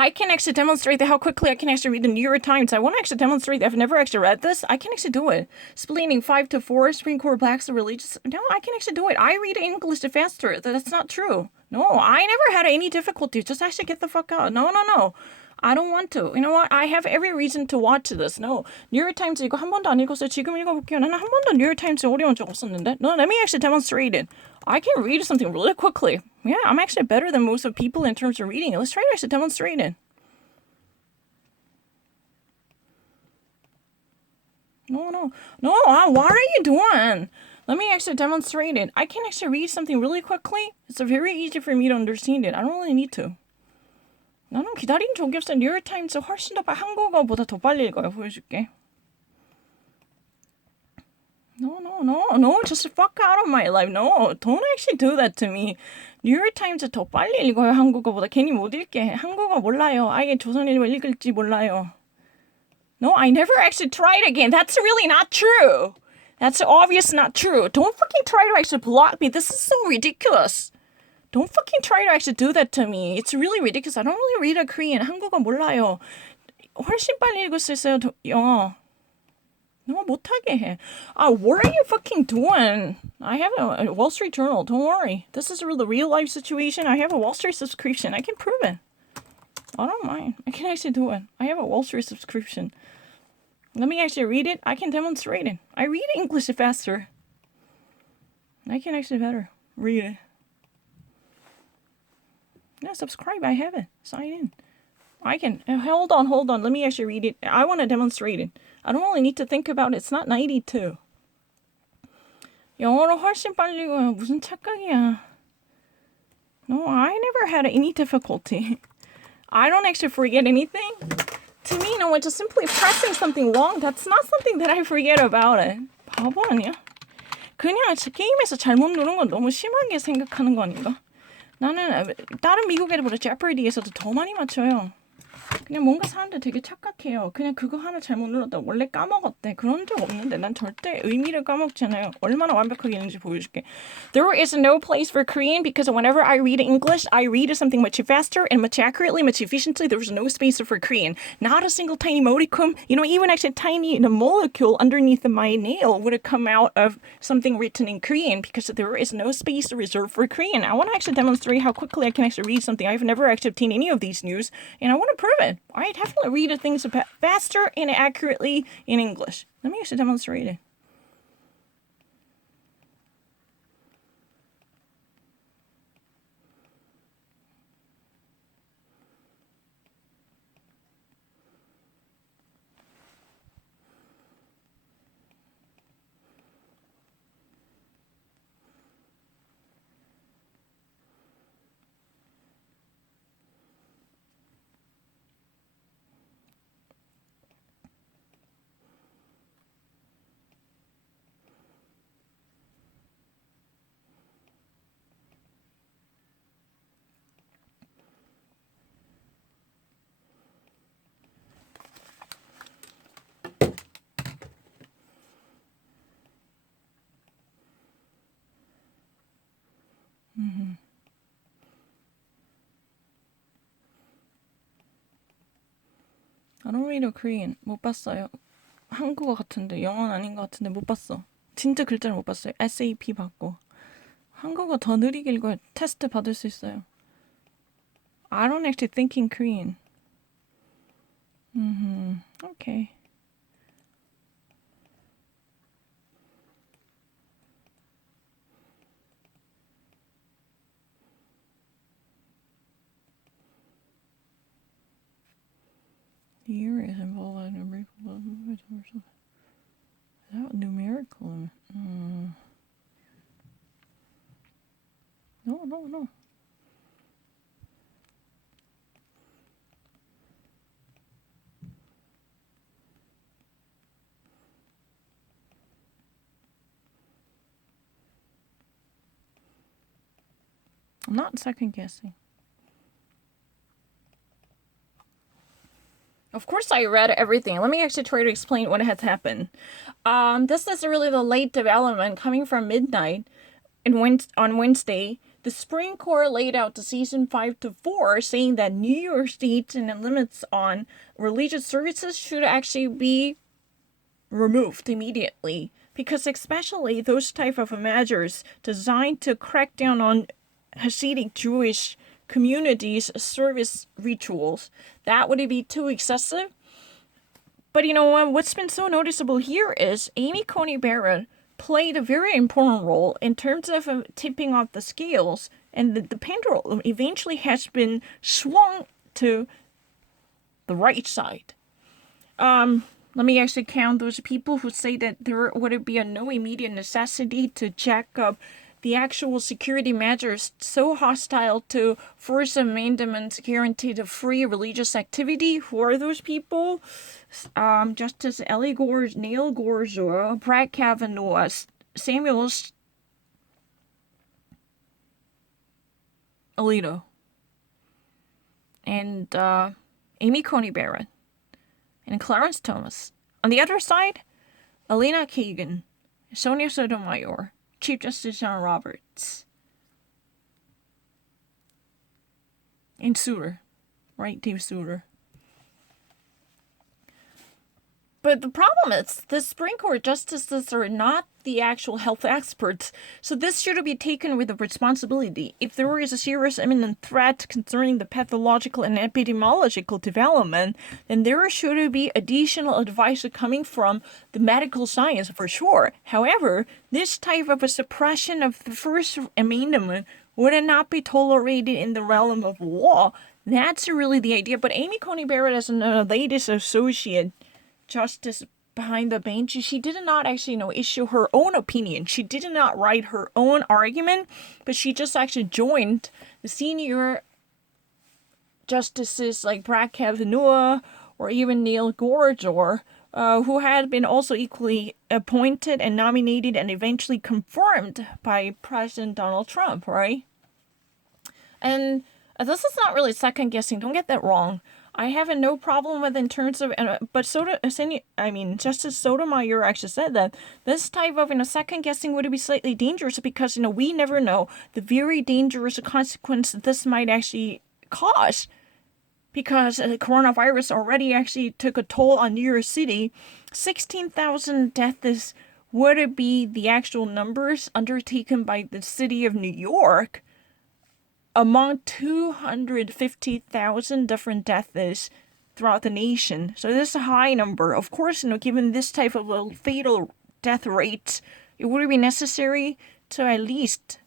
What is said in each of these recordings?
I can actually demonstrate how quickly I can actually read the New York Times. I want to actually demonstrate that I've never actually read this. I can actually do it. Splitting 5 to 4, Supreme Court blacks the religious. No, I can actually do it. I read English faster. That's not true. No, I never had any difficulty. Just actually get the fuck out. No, no, no. I don't want to. You know what? I have every reason to watch this. No. 뉴욕 타임즈 이거 한 번도 안 읽었어요. 지금 읽어볼게요. 나는 한 번도 뉴욕 타임즈 어려운 적 없었는데. No, let me actually demonstrate it. I can read something really quickly. Yeah, I'm actually better than most of people in terms of reading. Let's try to actually demonstrate it. No, no, no. What are you doing? Let me actually demonstrate it. I can actually read something really quickly. It's very easy for me to understand it. I don't really need to. 나는 기다린 적이 없어. 뉴욕타임즈 훨씬 더 한국어보다 더 빨리 읽어요. 보여줄게. No, just fuck out of my life. No, don't actually do that to me. 뉴욕타임즈 더 빨리 읽어요. 한국어보다. 괜히 못 읽게. 한국어 몰라요. 아예 조선일보 읽을지 몰라요. No, I never actually tried again. That's really not true. That's obvious not true. Don't fucking try to actually block me. This is so ridiculous. Don't fucking try to actually do that to me. It's really ridiculous. I don't really read a Korean. 한국어 몰라요. 훨씬 빨리 읽을 수 있어요. 영어. 너무 못하게 해. What are you fucking doing? I have a Wall Street Journal. Don't worry. This is a real life situation. I have a Wall Street subscription. I can prove it. I don't mind. I can actually do it. I have a Wall Street subscription. Let me actually read it. I can demonstrate it. I read English faster. I can actually better read it. Yeah, subscribe. I have it. Sign in. I can. Hold on. Let me actually read it. I want to demonstrate it. I don't really need to think about it. It's not 92. 영어로 훨씬 빨리 읽어요. 무슨 착각이야. No, I never had any difficulty. I don't actually forget anything. To me, no, it's just simply pressing something wrong. That's not something that I forget about it. 바보 아니야? 그냥 게임에서 잘못 누른 건 너무 심하게 생각하는 거 아닌가? 나는 다른 미국 애들보다 제퍼디에서도 더 많이 맞춰요. 그냥 뭔가 사람들 되게 착각해요. 그냥 그거 하나 잘못 눌렀다 원래 까먹었대. 그런 적 없는데 난 절대 의미를 까먹지 않아요. 얼마나 완벽하게 있는지 보여줄게. There is no place for Korean because whenever I read English, I read something much faster and much accurately, much efficiently. There's no space for Korean. Not a single tiny modicum. You know, even actually tiny molecule underneath my nail would have come out of something written in Korean because there is no space reserved for Korean. I want to actually demonstrate how quickly I can actually read something. I've never actually obtained any of these news, and I want to prove it. I definitely read things faster and accurately in English. Let me actually demonstrate it. I don't read a Korean. 못 봤어요. 한국어 같은데 영어는 아닌 것 같은데 못 봤어. 진짜 글자를 못 봤어요. SAP 받고. 한국어 더 느리게 읽어야 테스트 받을 수 있어요. I don't actually think in Korean. Okay. The year is involved in a brief. Is that numerical? No. I'm not second guessing. Of course I read everything. Let me actually try to explain what has happened. This is really the late development coming from midnight on Wednesday the Supreme Court laid out the season 5 to 4, saying that New York State and the limits on religious services should actually be removed immediately, because especially those type of measures designed to crack down on Hasidic Jewish communities' service rituals, that would be too excessive. But you know what? What's been so noticeable here is Amy Coney Barrett played a very important role in terms of tipping off the scales, and the pendulum eventually has been swung to the right side. Let me actually count those people who say that there would be no immediate necessity to jack up the actual security measures so hostile to First Amendment guaranteed free religious activity. Who are those people? Justice Ellie Gorsuch, Neil Gorsuch, Brett Kavanaugh, Samuel Alito, and Amy Coney Barrett, and Clarence Thomas. On the other side, Elena Kagan, Sonia Sotomayor, Chief Justice John Roberts, and Souter, right, Dave Souter. But the problem is, the Supreme Court justices are not the actual health experts, so this should be taken with a responsibility. If there is a serious imminent threat concerning the pathological and epidemiological development, then there should be additional advice coming from the medical science for sure. However, this type of a suppression of the First Amendment would not be tolerated in the realm of law. That's really the idea. But Amy Coney Barrett, as the latest associate justice behind the bench, she did not actually issue her own opinion. She did not write her own argument, but she just actually joined the senior justices like Brett Kavanaugh or even Neil Gorsuch, who had been also equally appointed and nominated and eventually confirmed by President Donald Trump, right? And this is not really second guessing. Don't get that wrong. I have no problem with in terms of, but Justice Sotomayor actually said that this type of second guessing would be slightly dangerous because we never know the very dangerous consequence this might actually cause, because the coronavirus already actually took a toll on New York City. 16,000 deaths would be the actual numbers undertaken by the city of New York, among 250,000 different deaths throughout the nation. So this is a high number. Of course, given this type of a fatal death rate, it would be necessary to at least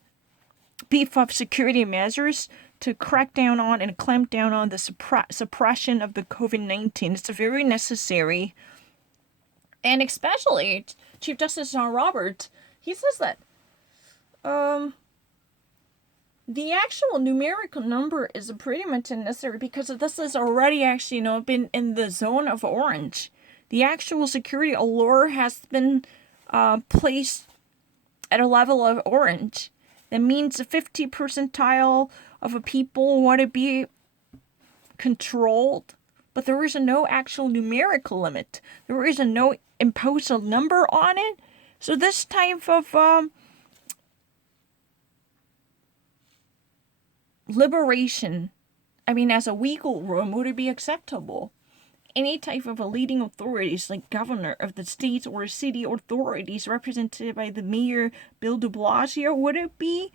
beef up security measures to crack down on and clamp down on the suppression of the COVID-19. It's very necessary. And especially Chief Justice John Roberts, he says that the actual numerical number is pretty much unnecessary because this is already actually, been in the zone of orange. The actual security allure has been placed at a level of orange. That means the 50 percentile of a people want to be controlled, but there is no actual numerical limit. There is no imposed number on it. So this type of liberation, as a wiggle room, would it be acceptable? Any type of a leading authorities, like governor of the state or city authorities represented by the mayor, Bill de Blasio, would it be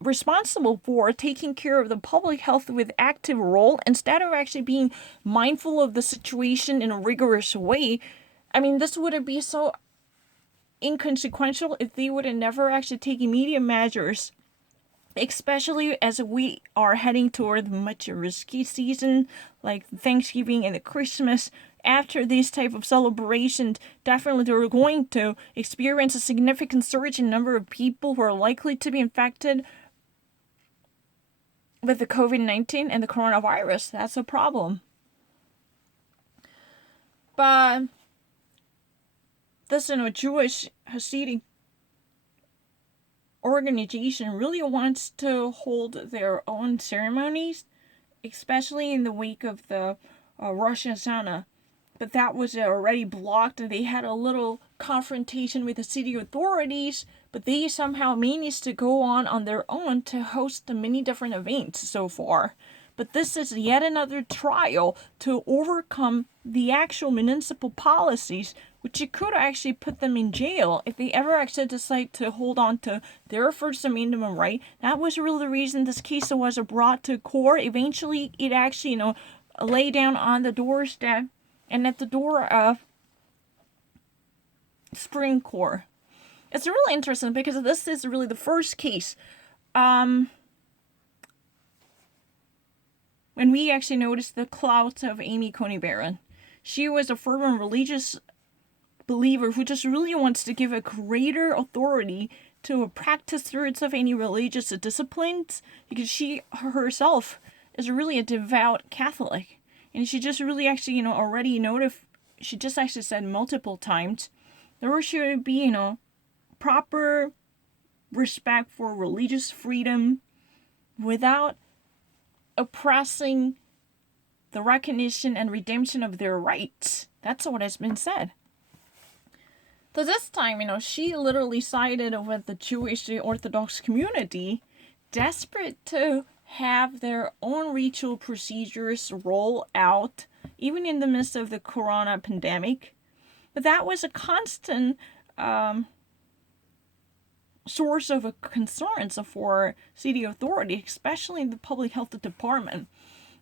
responsible for taking care of the public health with active role instead of actually being mindful of the situation in a rigorous way? This would be so inconsequential if they would have never actually take immediate measures, especially as we are heading toward much risky season like Thanksgiving and the Christmas. After these type of celebrations, definitely they're going to experience a significant surge in number of people who are likely to be infected with the COVID-19 and the coronavirus. That's a problem. But this Jewish Hasidic organization really wants to hold their own ceremonies, especially in the wake of the Rosh Hashanah. but that was already blocked, and they had a little confrontation with the city authorities, but they somehow managed to go on their own to host the many different events so far. But this is yet another trial to overcome the actual municipal policies, which it could actually put them in jail if they ever actually decide to hold on to their First Amendment right. That was really the reason this case was brought to court. Eventually, it actually, lay down on the doorstep and at the door of Supreme Court. It's really interesting because this is really the first case when we actually noticed the clout of Amy Coney Barrett. She was a fervent religious believer who just really wants to give a greater authority to practitioners of any religious disciplines, because she herself is really a devout Catholic. And she just really actually, already she just actually said multiple times there should be, proper respect for religious freedom without oppressing the recognition and redemption of their rights. That's what has been said. So this time, she literally sided with the Jewish Orthodox community, desperate to have their own ritual procedures roll out, even in the midst of the corona pandemic. But that was a constant source of concerns for city authority, especially in the public health department.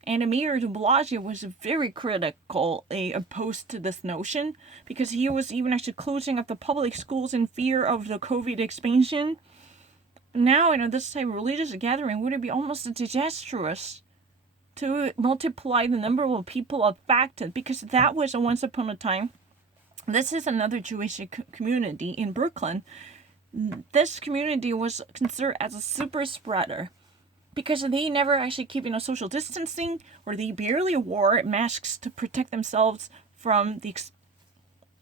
And Mayor de Blasio was very critically opposed to this notion, because he was even actually closing up the public schools in fear of the COVID expansion. Now, this type of religious gathering would be almost disastrous to multiply the number of people affected, because that was once upon a time. This is another Jewish community in Brooklyn. This community was considered as a super spreader, because they never actually keep social distancing, or they barely wore masks to protect themselves from the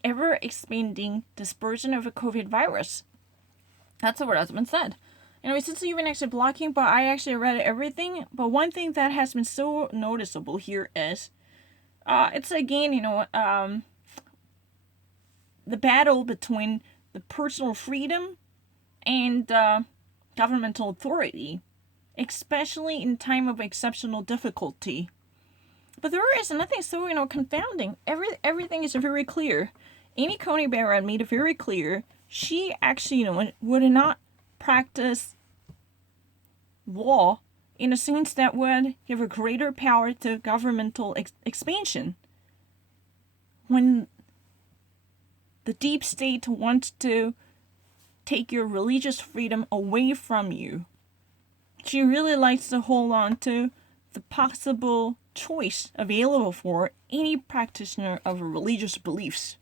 ever expanding dispersion of a COVID virus. That's what has been said. Since even actually blocking, but I actually read everything. But one thing that has been so noticeable here is, it's again, the battle between the personal freedom and governmental authority, especially in time of exceptional difficulty. But there is nothing so, confounding. Everything is very clear. Amy Coney Barrett made it very clear she actually, would not practice law in a sense that would give a greater power to governmental expansion. When the deep state wants to take your religious freedom away from you, she really likes to hold on to the possible choice available for any practitioner of religious beliefs.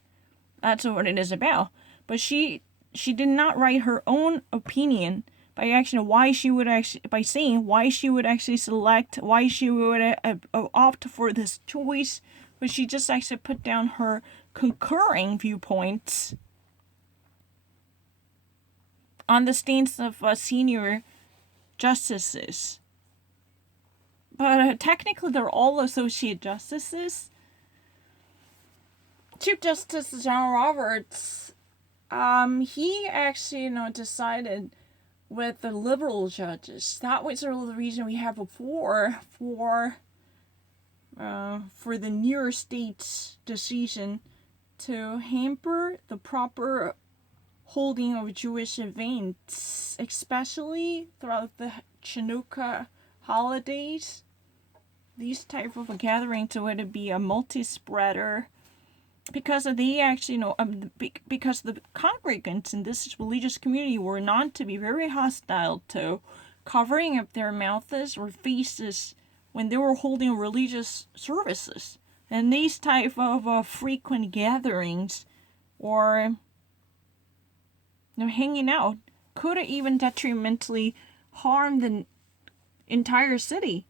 That's what it is about. But she did not write her own opinion by saying why she would actually select, why she would opt for this choice, but she just actually put down her concurring viewpoints on the stance of senior justices. But technically they're all associate justices. Chief Justice John Roberts, he actually, decided with the liberal judges. That was sort of the reason we have before for the New York State's decision to hamper the proper holding of Jewish events, especially throughout the Chanukah holidays. These type of a gathering to be a multi-spreader, because they actually, because the congregants in this religious community were known to be very hostile to covering up their mouths or faces when they were holding religious services. And these type of frequent gatherings or hanging out could even detrimentally harm the entire city,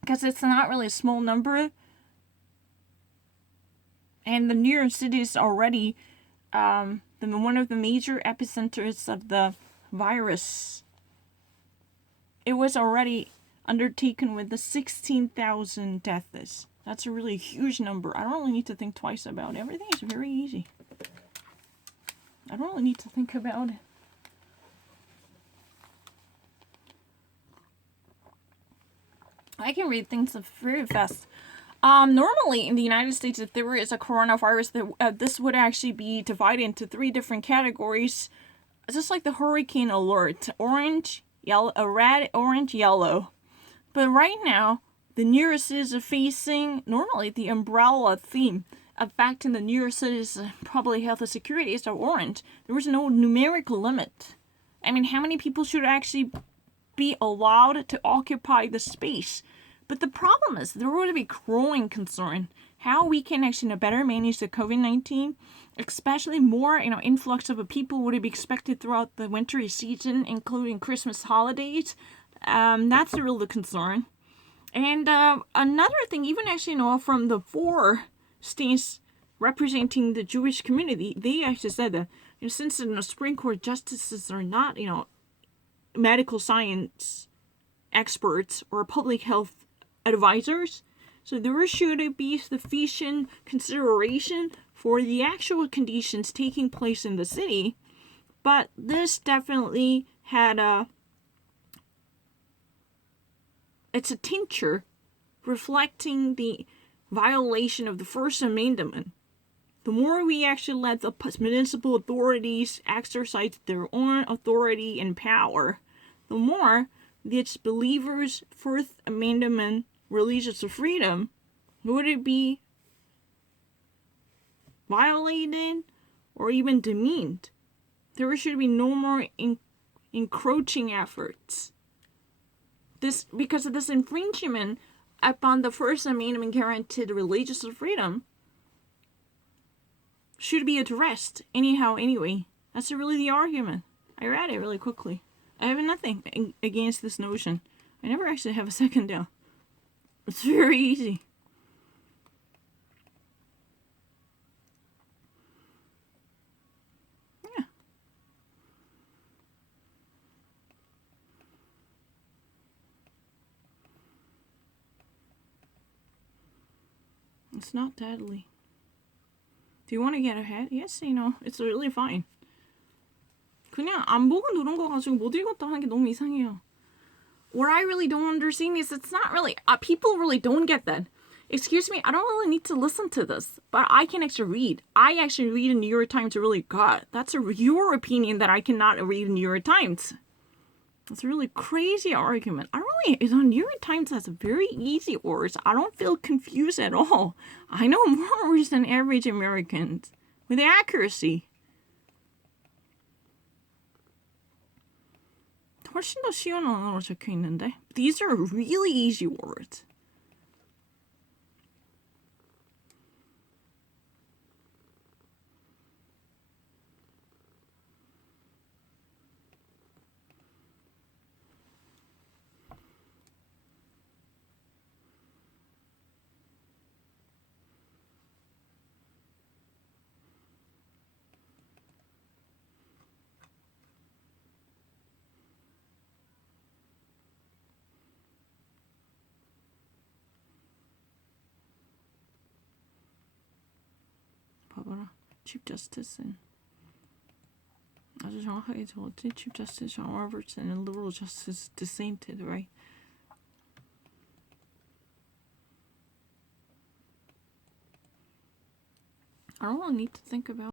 because it's not really a small number. And the New York City is already one of the major epicenters of the virus. It was already undertaken with the 16,000 deaths. That's a really huge number. I don't really need to think twice about it. Everything is very easy. I don't really need to think about it. I can read things very fast. Normally in the United States, if there is a coronavirus, this would actually be divided into 3 different categories, just like the hurricane alert: orange, yellow, red, orange, yellow. But right now, the New York City is facing normally the umbrella theme, affecting the New York City's public health and security is orange. There was no numerical limit. I mean, how many people should actually be allowed to occupy the space? But the problem is there would be growing concern how we can actually better manage the COVID-19, especially more influx of people would be expected throughout the winter season, including Christmas holidays. That's the real concern. And another thing, even actually from the 4 states representing the Jewish community, they actually said that since the Supreme Court justices are not medical science experts or public health advisors, so there should be sufficient consideration for the actual conditions taking place in the city. But this definitely had it's a tincture reflecting the violation of the First Amendment. The more we actually let the municipal authorities exercise their own authority and power, the more its believers' First Amendment religious freedom would it be violated or even demeaned. There should be no more encroaching efforts. Because of this infringement upon the First Amendment guaranteed religious freedom should be addressed anyway. That's really the argument. I read it really quickly. I have nothing against this notion. I never actually have a second down. It's very easy. Yeah. It's not deadly. Do you want to get ahead? Yes, it's really fine. 그냥 안 보고 누른 거 가지고 못 읽었다 하는 게 너무 이상해요. What I really don't understand is it's not really, people really don't get that. Excuse me, I don't really need to listen to this, but I can actually read. I actually read the New York Times really good. That's your opinion that I cannot read the New York Times. It's a really crazy argument. The New York Times has very easy words. I don't feel confused at all. I know more words than average Americans with accuracy. 훨씬 더 쉬운 언어로 적혀 있는데. These are really easy words. 봐봐라. Chief Justice는 아주 정확하게 적었지. Chief Justice John Roberts and Liberal Justice dissented, right? I don't really need to think about